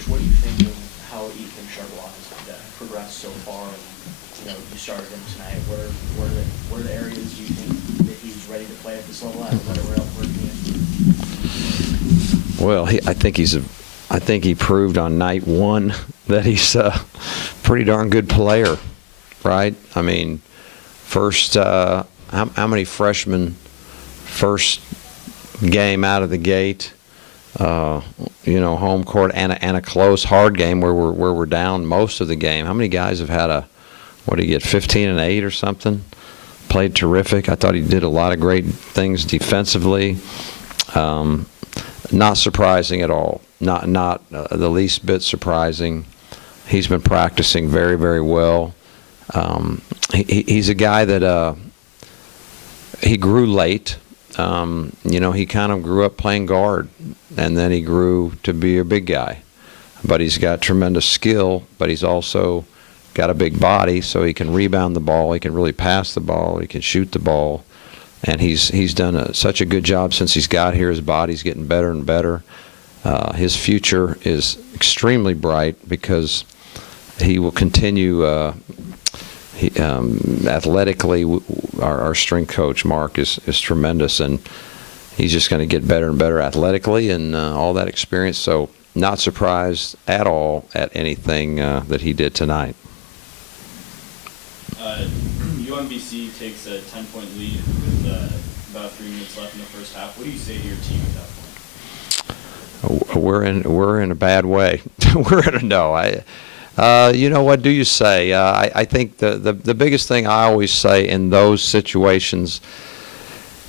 Coach, what do you think of how Ethan Sharplock has progressed so far? And, you started him tonight. Where are the areas do you think that he's ready to play at this level at, or whatever else we're doing? Well, I think he proved on night one that he's a pretty darn good player, right? I mean, first, how many freshmen first game out of the gate, home court and a close, hard game where we're down most of the game. How many guys have had what did he get, 15 and 8 or something? Played terrific. I thought he did a lot of great things defensively. Not surprising at all. Not the least bit surprising. He's been practicing very, very well. He's a guy that he grew late. He kind of grew up playing guard, and then he grew to be a big guy. But he's got tremendous skill, but he's also got a big body, so he can rebound the ball, he can really pass the ball, he can shoot the ball. And he's done such a good job since he's got here. His body's getting better and better. His future is extremely bright because he will continue athletically. Our strength coach, Mark, is tremendous, and he's just going to get better and better athletically and all that experience. So not surprised at all at anything that he did tonight. UMBC takes a 10-point lead with about 3 minutes left in the first half. What do you say to your team at that point? We're in a bad way. We're in a no. What do you say? I think the biggest thing I always say in those situations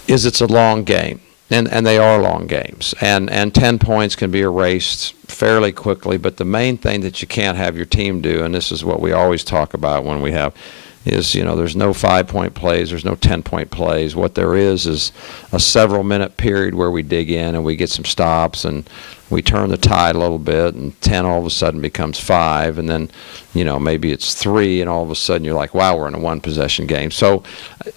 is it's a long game, and they are long games, and 10 points can be erased fairly quickly. But the main thing that you can't have your team do, and this is what we always talk about when we have, is there's no 5-point plays, there's no 10-point plays. What there is a several-minute period where we dig in and we get some stops and we turn the tide a little bit, and 10 all of a sudden becomes 5, and then maybe it's 3, and all of a sudden you're like, wow, we're in a one-possession game. So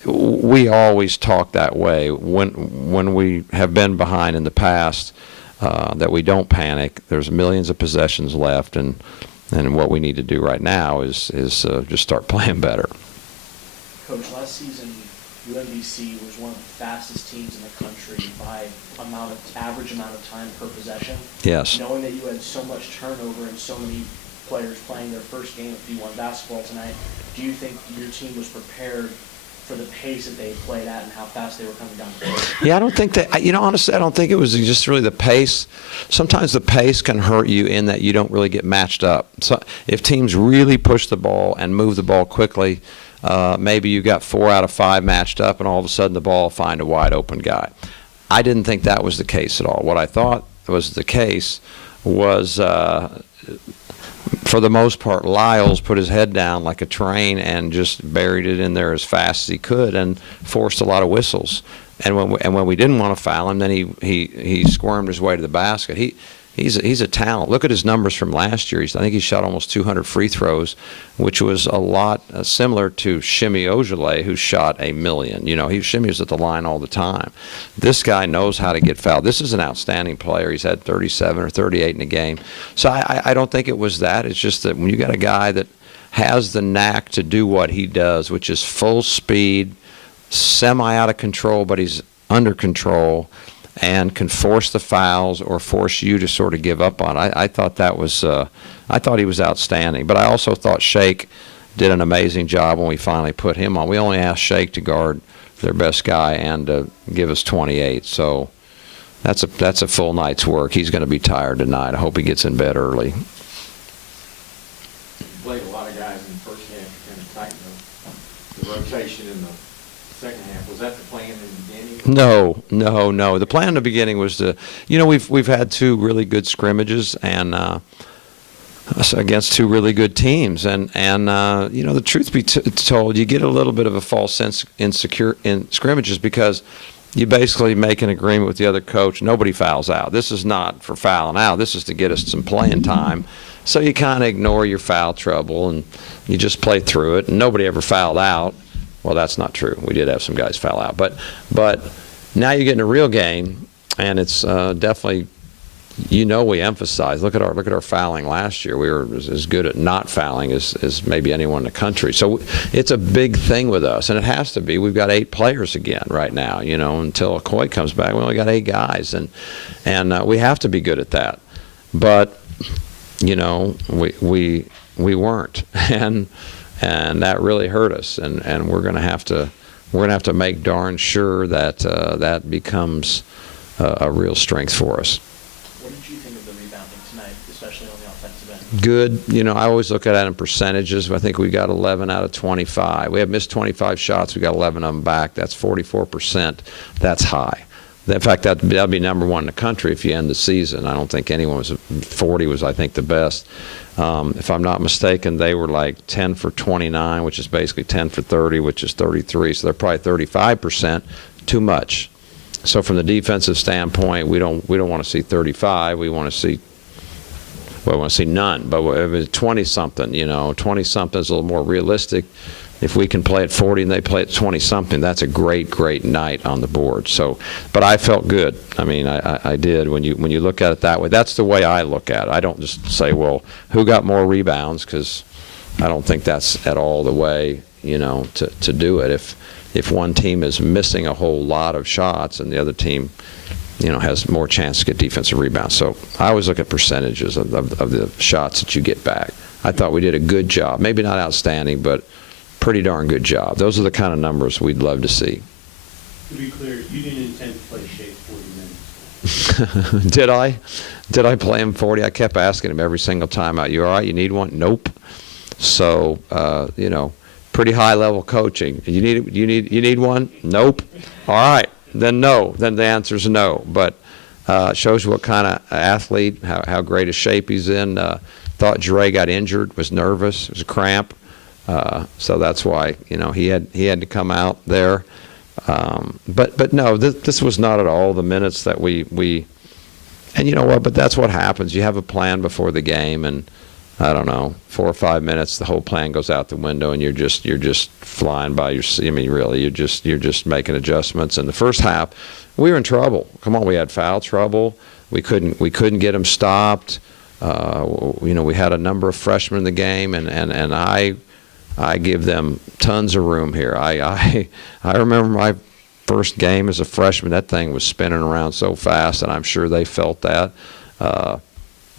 we always talk that way when we have been behind in the past, that we don't panic. There's millions of possessions left, and what we need to do right now is just start playing better. Coach, last season UMBC was one of the fastest teams in the country by average amount of time per possession. Yes. Knowing that you had so much turnover and so many players playing their first game of D1 basketball tonight, do you think your team was prepared for the pace that they played at and how fast they were coming down the court? Yeah, I don't think that, honestly, I don't think it was just really the pace. Sometimes the pace can hurt you in that you don't really get matched up. So if teams really push the ball and move the ball quickly, maybe you got 4 out of 5 matched up, and all of a sudden the ball will find a wide open guy. I didn't think that was the case at all. What I thought was the case was, for the most part, Lyles put his head down like a train and just buried it in there as fast as he could and forced a lot of whistles. And when we didn't want to foul him, then he squirmed his way to the basket. He's a talent. Look at his numbers from last year. I think he shot almost 200 free throws, which was a lot similar to Shimmy Ojale, who shot 1,000,000. Shimmy was at the line all the time. This guy knows how to get fouled. This is an outstanding player. He's had 37 or 38 in a game. So I don't think it was that. It's just that when you got a guy that has the knack to do what he does, which is full speed, semi out of control, but he's under control, and can force the fouls or force you to sort of give up on it. I thought that was, I thought he was outstanding. But I also thought Shake did an amazing job when we finally put him on. We only asked Shake to guard their best guy and to give us 28. So that's a full night's work. He's going to be tired tonight. I hope he gets in bed early. You played a lot of guys in the first half, kind of tighten the rotation in the second half. Was that the plan in the beginning? No. The plan in the beginning was to, we've had 2 really good scrimmages and against 2 really good teams, and the truth be told, you get a little bit of a false sense insecure in scrimmages because you basically make an agreement with the other coach. Nobody fouls out. This is not for fouling out. This is to get us some playing time. So you kind of ignore your foul trouble and you just play through it. And nobody ever fouled out. Well, that's not true. We did have some guys foul out. But now you get in a real game, and it's definitely we emphasize. Look at our fouling last year. We were as good at not fouling as maybe anyone in the country. So it's a big thing with us, and it has to be. We've got 8 players again right now. Until Coy comes back, we only got 8 guys, and we have to be good at that. But we weren't, and that really hurt us. And we're going to have to make darn sure that that becomes a real strength for us. What did you think of the rebounding tonight, especially on the offensive end? Good. I always look at it in percentages. I think we got 11 out of 25. We have missed 25 shots. We got 11 of them back. That's 44%. That's high. In fact, that'd be number 1 in the country if you end the season. I don't think anyone was. 40 was, I think, the best. If I'm not mistaken, they were like 10 for 29, which is basically 10 for 30, which is 33. So they're probably 35%. Too much. So from the defensive standpoint, we don't want to see 35. We want to see none. But 20-something, 20-something is a little more realistic. If we can play at 40 and they play at 20-something, that's a great night on the board. So, but I felt good. I mean, I did. When you look at it that way, that's the way I look at it. I don't just say, well, who got more rebounds, because I don't think that's at all the way, to do it. If one team is missing a whole lot of shots and the other team, has more chance to get defensive rebounds. So I always look at percentages of the shots that you get back. I thought we did a good job. Maybe not outstanding, but pretty darn good job. Those are the kind of numbers we'd love to see. To be clear, you didn't intend to play Shea 40 minutes. Did I play him 40? I kept asking him every single time out, you all right? You need one? Nope. So, pretty high level coaching. You need one? Nope. All right. Then no. Then the answer is no. But shows you what kind of athlete, how great a shape he's in. Thought Dre got injured, was nervous. It was a cramp. So that's why he had to come out there. But no, this was not at all the minutes that we. And you know what? But that's what happens. You have a plan before the game, and I don't know, 4 or 5 minutes, the whole plan goes out the window, and you're just flying by. Really, you're just making adjustments. In the first half, we were in trouble. Come on, we had foul trouble. We couldn't get them stopped. We had a number of freshmen in the game, and I give them tons of room here. I remember my first game as a freshman. That thing was spinning around so fast, and I'm sure they felt that.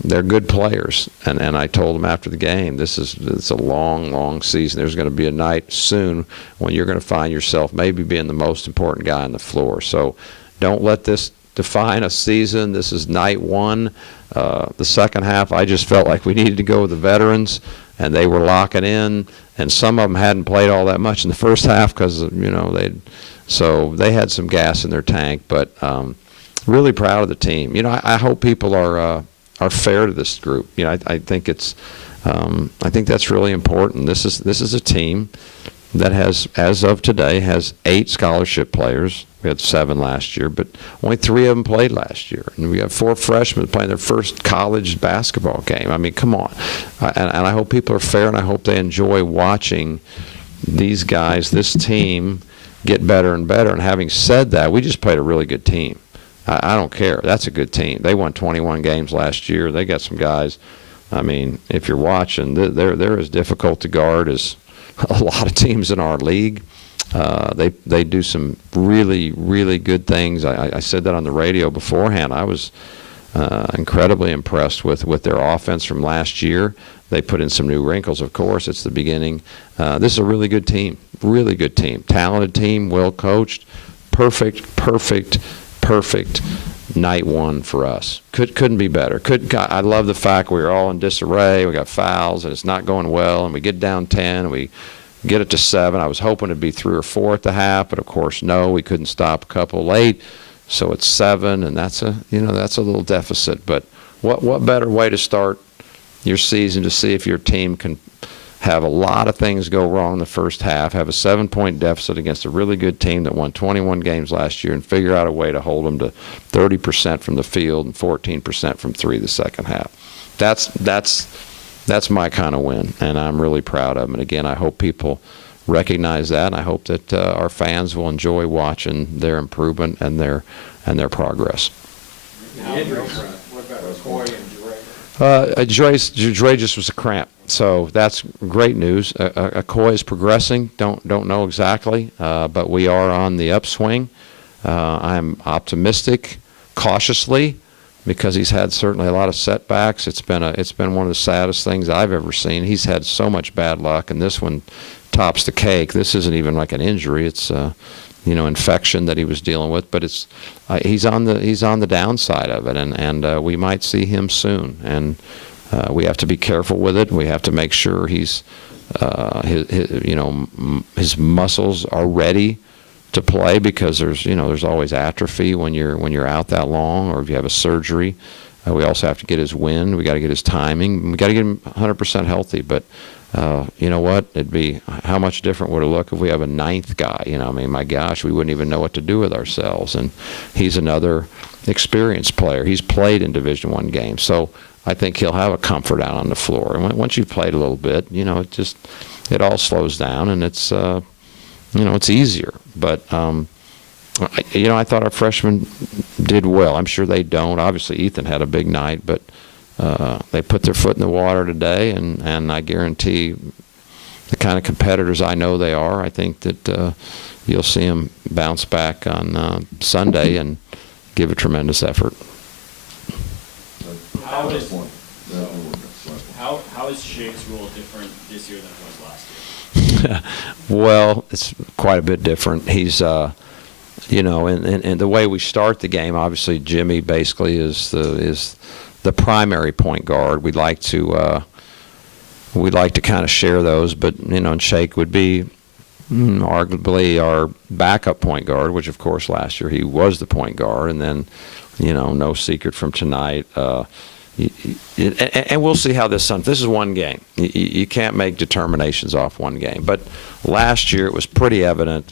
They're good players, and I told them after the game, it's a long season. There's going to be a night soon when you're going to find yourself maybe being the most important guy on the floor. So don't let this define a season. This is night 1. The second half, I just felt like we needed to go with the veterans, and they were locking in, and some of them hadn't played all that much in the first half because they had some gas in their tank. But really proud of the team. I hope people are fair to this group. I think I think that's really important. This is a team that has, as of today, has 8 scholarship players. We had 7 last year, but only 3 of them played last year. And we have 4 freshmen playing their first college basketball game. I mean, come on. And I hope people are fair, and I hope they enjoy watching these guys, this team, get better and better. And having said that, we just played a really good team. I don't care. That's a good team. They won 21 games last year. They got some guys. I mean, if you're watching, they're as difficult to guard as a lot of teams in our league. They do some really good things. I said that on the radio beforehand. I was incredibly impressed with their offense from last year. They put in some new wrinkles, of course. It's the beginning. This is a really good team, talented team, well coached, perfect night 1 for us. Couldn't be better. I love the fact we were all in disarray. We got fouls, and it's not going well, and we get down 10, and we get it to 7. I was hoping it'd be 3 or 4 at the half, but of course, no. We couldn't stop a couple late, so it's 7, and that's a little deficit. But what better way to start your season to see if your team can have a lot of things go wrong in the first half, have a 7-point deficit against a really good team that won 21 games last year, and figure out a way to hold them to 30% from the field and 14% from 3 the second half. That's my kind of win, and I'm really proud of them. And again, I hope people recognize that, and I hope that our fans will enjoy watching their improvement and their progress. The injury front, what about Coy and Duray. Dre just was a cramp, so that's great news. Coy is progressing. Don't know exactly, but we are on the upswing. I'm optimistic, cautiously, because he's had certainly a lot of setbacks. It's been one of the saddest things I've ever seen. He's had so much bad luck, and this one tops the cake. This isn't even like an injury. It's infection that he was dealing with, but he's on the downside of it, and we might see him soon. And we have to be careful with it. We have to make sure his muscles are ready to play, because there's always atrophy when you're out that long, or if you have a surgery. We also have to get his wind. We got to get his timing. We got to get him 100% healthy. But you know what? How much different would it look if we have a ninth guy? My gosh, we wouldn't even know what to do with ourselves. And he's another experienced player. He's played in Division I games, so I think he'll have a comfort out on the floor. And once you've played a little bit, it all slows down, and it's easier. But I thought our freshmen did well. I'm sure they don't. Obviously, Ethan had a big night, but they put their foot in the water today, and I guarantee the kind of competitors I know they are, I think that you'll see them bounce back on Sunday and give a tremendous effort. How is Shake's role different this year than it was last year? Well, it's quite a bit different. He's, and the way we start the game, obviously Jimmy basically is the primary point guard. We'd like to kind of share those, but and Shake would be arguably our backup point guard, which of course last year he was the point guard, and then no secret from tonight. And we'll see how this is one game. You can't make determinations off one game. But last year it was pretty evident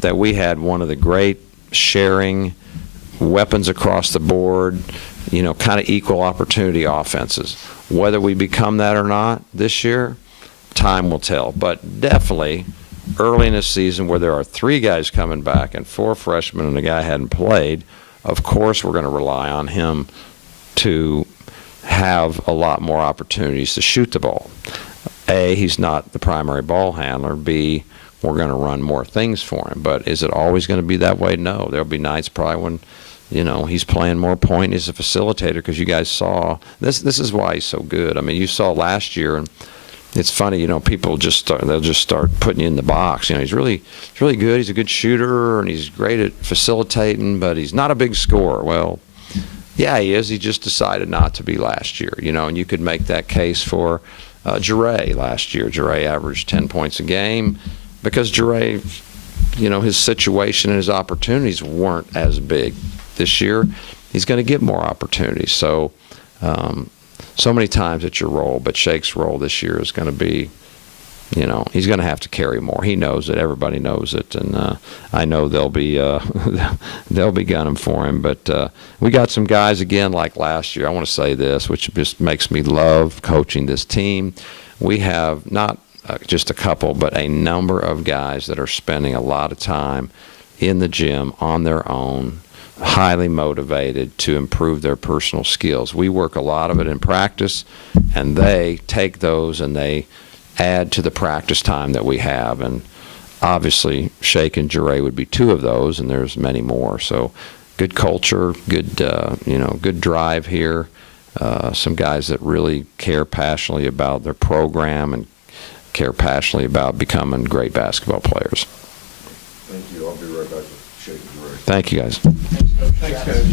that we had one of the great sharing weapons across the board, kind of equal opportunity offenses. Whether we become that or not this year, time will tell. But definitely early in the season, where there are 3 guys coming back and 4 freshmen and a guy hadn't played, of course we're going to rely on him to have a lot more opportunities to shoot the ball. A, he's not the primary ball handler. B, we're going to run more things for him. But is it always going to be that way? No. There'll be nights probably when, he's playing more point as a facilitator, because you guys saw this is why he's so good. I mean, you saw last year, and it's funny, people they'll just start putting you in the box. He's really good. He's a good shooter, and he's great at facilitating, but he's not a big scorer. Well, yeah, he is. He just decided not to be last year, and you could make that case for Jure last year. Jure averaged 10 points a game because Jure, his situation and his opportunities weren't as big. This year, he's going to get more opportunities. So, so many times it's your role, but Shake's role this year is going to be, he's going to have to carry more. He knows it. Everybody knows it, and I know they'll be gunning for him. But we got some guys again like last year. I want to say this, which just makes me love coaching this team. We have not just a couple, but a number of guys that are spending a lot of time in the gym on their own, highly motivated to improve their personal skills. We work a lot of it in practice, and they take those and they add to the practice time that we have. And obviously Shake and Jure would be 2 of those, and there's many more. So good culture, good good drive here. Some guys that really care passionately about their program and care passionately about becoming great basketball players. Thank you. I'll be right back with Shake and Jure. Thank you, guys. Thanks, Coach. Thanks, Coach.